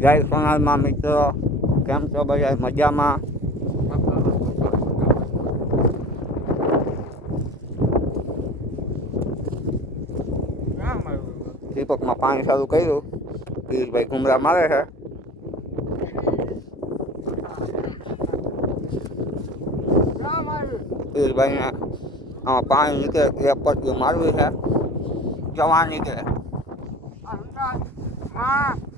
જય સોનાલમાં મિત્રો. કેમ છો બધા? મજામાં? દીપકમાં પાણી ચાલુ કર્યું. પિયુષભાઈ ઘુમરા મારે છે. પિયુષભાઈને આમાં પાણી નીકળે એ પટ્ટી મારવી છે. જવા નીકળે જવા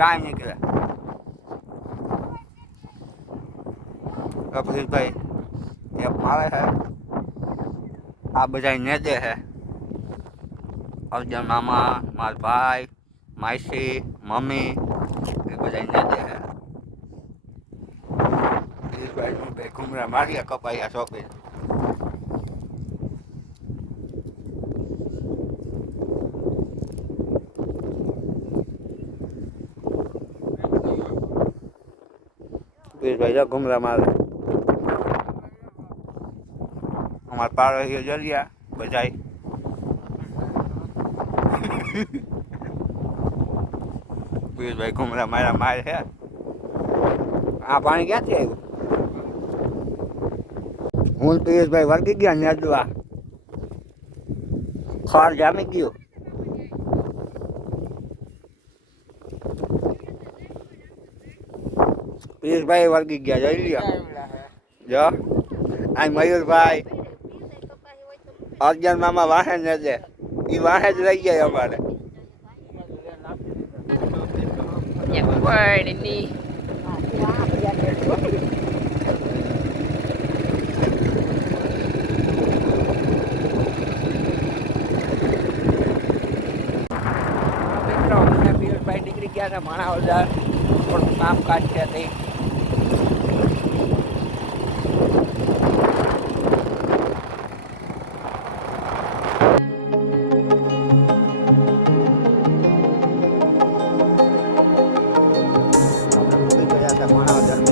ગાય નીકળે કપિલભાઈ એક મારે છે આ બધા નેદે છે અર્જન મામા મારા ભાઈ માસી મમ્મી એ બધા નેદે છે પિયુષભાઈ નું ભાઈ ઘુમરા માર્યા કપાયા ચોપી પિયુષભાઈ જો ઘુમરા મારે અમારા પાડોશીઓ જલ્યા, બધાય. પિયુષભાઈ ઘુમરા મારા મારે છે આ પાણી ક્યાંથી આવ્યું? હું ને પિયુષભાઈ વર્ગી ગયા નેદવા ખોર જામી ગયું. પિયુષભાઈ વર્ગી ગયા જઈ લ્યો જો આ મયુરભાઈ અર્જન મામા વાહે ને દે એ વાહે જ રહી જાય અમારે Guardini. મિત્રો મને પિયુષભાઈ નીકળી ગયા છે માણા ઓરદાર થોડું કામકાજ છે તે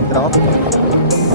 drop.